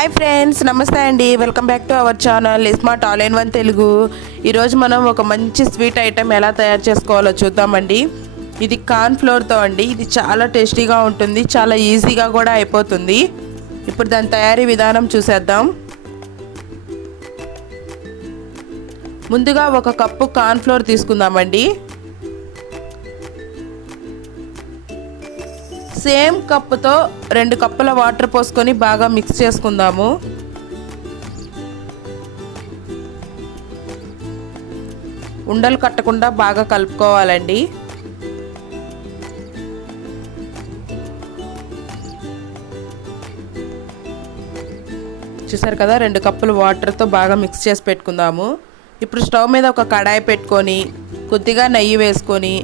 Hi friends నమస్తే అండి. Welcome back to our channel smart all in one Telugu ఈరోజు మనం ఒక మంచి స్వీట్ ఐటెం ఎలా తయారు చేసుకోవాలో చూద్దామండి. ఇది కార్న్ ఫ్లోర్తో అండి. ఇది చాలా టేస్టీగా ఉంటుంది చాలా ఈజీగా కూడా అయిపోతుంది. ఇప్పుడు దాని తయారీ విధానం చూసేద్దాం. ముందుగా ఒక కప్పు కార్న్ ఫ్లోర్ తీసుకుందామండి. సేమ్ కప్పుతో రెండు కప్పుల వాటర్ పోసుకొని బాగా మిక్స్ చేసుకుందాము. ఉండలు కట్టకుండా బాగా కలుపుకోవాలండి. చూసారు కదా రెండు కప్పులు వాటర్తో బాగా మిక్స్ చేసి పెట్టుకుందాము. ఇప్పుడు స్టవ్ మీద ఒక కడాయి పెట్టుకొని కొద్దిగా నెయ్యి వేసుకొని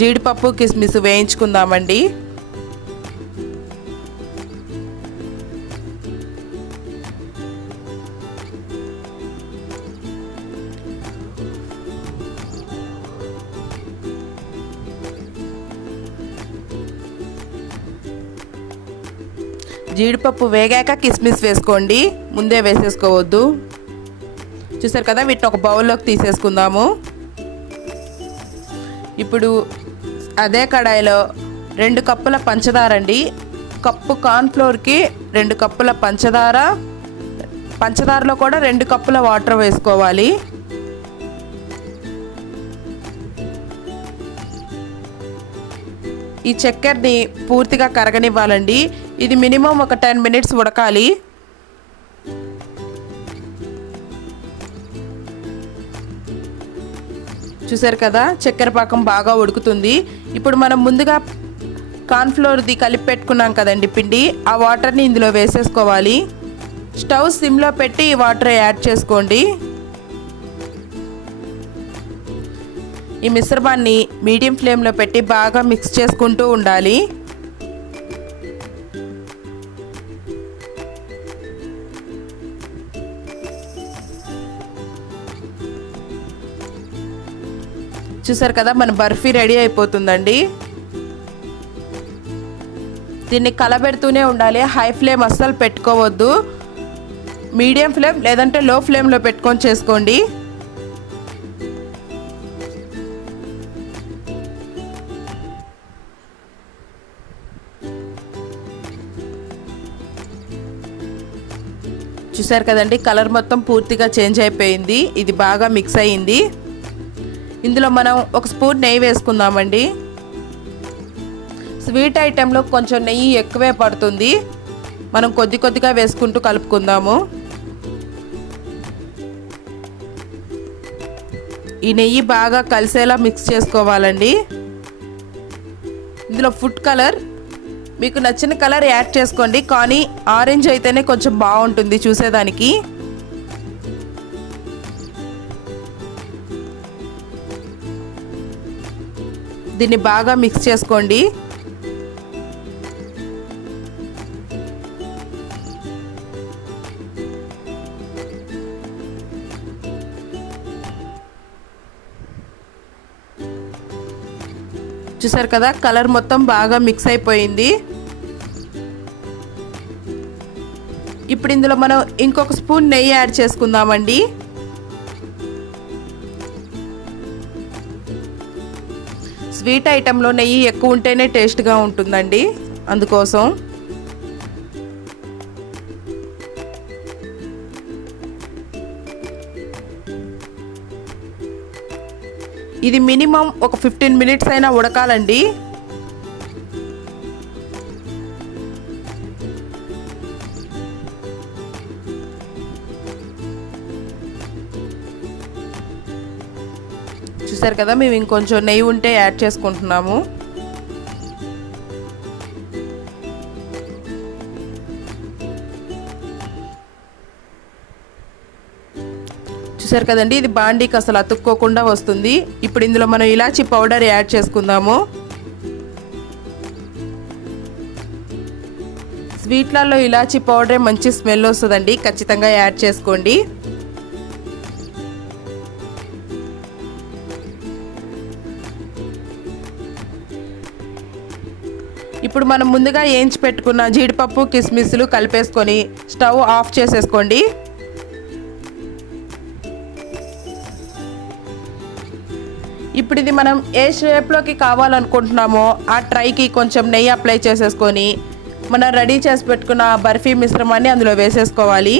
జీడిపప్పు కిస్మిస్ వేయించుకుందామండి. జీడిపప్పు వేగాక కిస్మిస్ వేసుకోండి. ముందే వేసేసుకోవద్దు. చూసారు కదా వీటిని ఒక బౌల్లోకి తీసేసుకుందాము. ఇప్పుడు అదే కడాయిలో రెండు కప్పుల పంచదార అండి. కప్పు కార్న్ఫ్లోర్కి రెండు కప్పుల పంచదార. పంచదారలో కూడా రెండు కప్పుల వాటర్ వేసుకోవాలి. ఈ చక్కెరని పూర్తిగా కరగనివ్వాలండి. ఇది మినిమం ఒక టెన్ మినిట్స్ ఉడకాలి. చూసారు కదా చక్కెర పాకం బాగా ఉడుకుతుంది. ఇప్పుడు మనం ముందుగా కార్న్ఫ్లోర్ది కలిపి పెట్టుకున్నాం కదండి పిండి. ఆ వాటర్ని ఇందులో వేసేసుకోవాలి. స్టవ్ సిమ్లో పెట్టి ఈ వాటర్ యాడ్ చేసుకోండి. ఈ మిశ్రమాన్ని మీడియం ఫ్లేమ్లో పెట్టి బాగా మిక్స్ చేసుకుంటూ ఉండాలి. చూసారు కదా మన బర్ఫీ రెడీ అయిపోతుందండి. దీన్ని కలబెడుతూనే ఉండాలి. హై ఫ్లేమ్ అస్సలు పెట్టుకోవద్దు. మీడియం ఫ్లేమ్ లేదంటే లో ఫ్లేమ్లో పెట్టుకొని చేసుకోండి. చూసారు కదండి కలర్ మొత్తం పూర్తిగా చేంజ్ అయిపోయింది. ఇది బాగా మిక్స్ అయ్యింది ఇందులో మనం ఒక స్పూన్ నెయ్యి వేసుకుందామండి. స్వీట్ ఐటెంలో కొంచెం నెయ్యి ఎక్కువే పడుతుంది. మనం కొద్ది కొద్దిగా వేసుకుంటూ కలుపుకుందాము. ఈ నెయ్యి బాగా కలిసేలా మిక్స్ చేసుకోవాలండి. ఇందులో ఫుడ్ కలర్ మీకు నచ్చిన కలర్ యాడ్ చేసుకోండి కానీ ఆరెంజ్ అయితేనే కొంచెం బాగుంటుంది చూసేదానికి. దీన్ని బాగా మిక్స్ చేసుకోండి. చూసారు కదా కలర్ మొత్తం బాగా మిక్స్ అయిపోయింది. ఇప్పుడు ఇందులో మనం ఇంకొక స్పూన్ నెయ్యి యాడ్ చేసుకుందామండి. స్వీట్ ఐటెంలో నెయ్యి ఎక్కువ ఉంటేనే టేస్ట్గా ఉంటుందండి. అందుకోసం. ఇది మినిమం ఒక ఫిఫ్టీన్ మినిట్స్ అయినా ఉడకాలండి. చూసారు కదా మేము ఇంకొంచెం నెయ్యి ఉంటే యాడ్ చేసుకుంటున్నాము. చూసారు కదండి ఇది బాండీకి అసలు అతుక్కోకుండా వస్తుంది. ఇప్పుడు ఇందులో మనం ఇలాచీ పౌడర్ యాడ్ చేసుకుందాము. స్వీట్లలో ఇలాచీ పౌడరే మంచి స్మెల్ వస్తుందండి ఖచ్చితంగా యాడ్ చేసుకోండి. ఇప్పుడు మనం ముందుగా ఏంచి పెట్టుకున్న జీడిపప్పు కిస్మిస్లు కలిపేసుకొని స్టవ్ ఆఫ్ చేసేసుకోండి. ఇప్పుడు ఇది మనం ఏ షేప్లోకి కావాలనుకుంటున్నామో ఆ ట్రైకి కొంచెం నెయ్యి అప్లై చేసేసుకొని మనం రెడీ చేసి పెట్టుకున్న బర్ఫీ మిశ్రమాన్ని అందులో వేసేసుకోవాలి.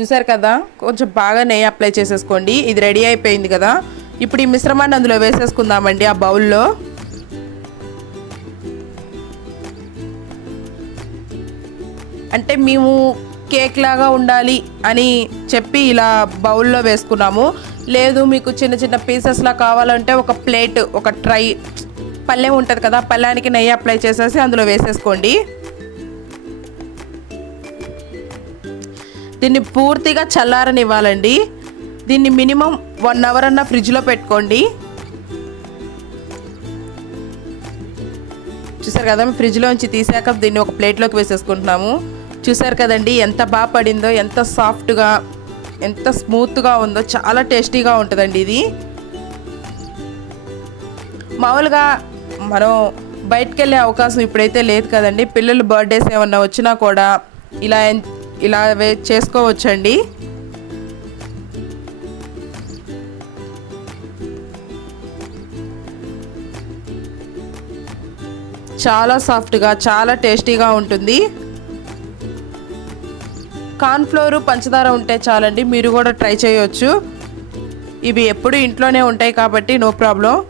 చూసారు కదా? కొంచెం బాగా నెయ్యి అప్లై చేసేసుకోండి. ఇది రెడీ అయిపోయింది కదా. ఇప్పుడు ఈ మిశ్రమాన్ని అందులో వేసేసుకుందామండి ఆ బౌల్లో. అంటే మేము కేక్ లాగా ఉండాలి అని చెప్పి ఇలా బౌల్లో వేసుకున్నాము. లేదు మీకు చిన్న చిన్న పీసెస్లా కావాలంటే ఒక ప్లేట్ ఒక ట్రై పల్లెం ఉంటుంది కదా పళ్ళానికి నెయ్యి అప్లై చేసేసి అందులో వేసేసుకోండి. దీన్ని పూర్తిగా చల్లారనివ్వాలండి. దీన్ని మినిమం వన్ అవర్ అన్న ఫ్రిడ్జ్లో పెట్టుకోండి. చూసారు కదా ఫ్రిడ్జ్లోంచి తీసాక దీన్ని ఒక ప్లేట్లోకి వేసేసుకుంటున్నాము. చూసారు కదండి ఎంత బాగా పడిందో ఎంత సాఫ్ట్గా ఎంత స్మూత్గా ఉందో చాలా టేస్టీగా ఉంటుందండి ఇది. మామూలుగా మనం బయటకు వెళ్ళే అవకాశం ఇప్పుడైతే లేదు కదండి. పిల్లలు బర్త్డేస్ ఏమన్నా వచ్చినా కూడా ఇలా ఇలా వే చేసుకోవచ్చండి. చాలా సాఫ్ట్గా చాలా టేస్టీగా ఉంటుంది. కార్న్ఫ్లోర్ పంచదార ఉంటే చాలండి మీరు కూడా ట్రై చేయొచ్చు. ఇవి ఎప్పుడు ఇంట్లోనే ఉంటాయి కాబట్టి నో ప్రాబ్లం.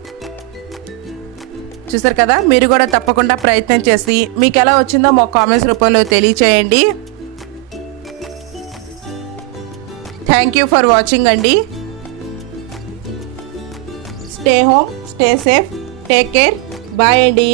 చూసారు కదా మీరు కూడా తప్పకుండా ప్రయత్నం చేసి మీకు ఎలా వచ్చిందో మా కామెంట్స్ రూపంలో తెలియచేయండి. థ్యాంక్ యూ ఫర్ వాచింగ్ అండి stay home stay safe take care bye అండి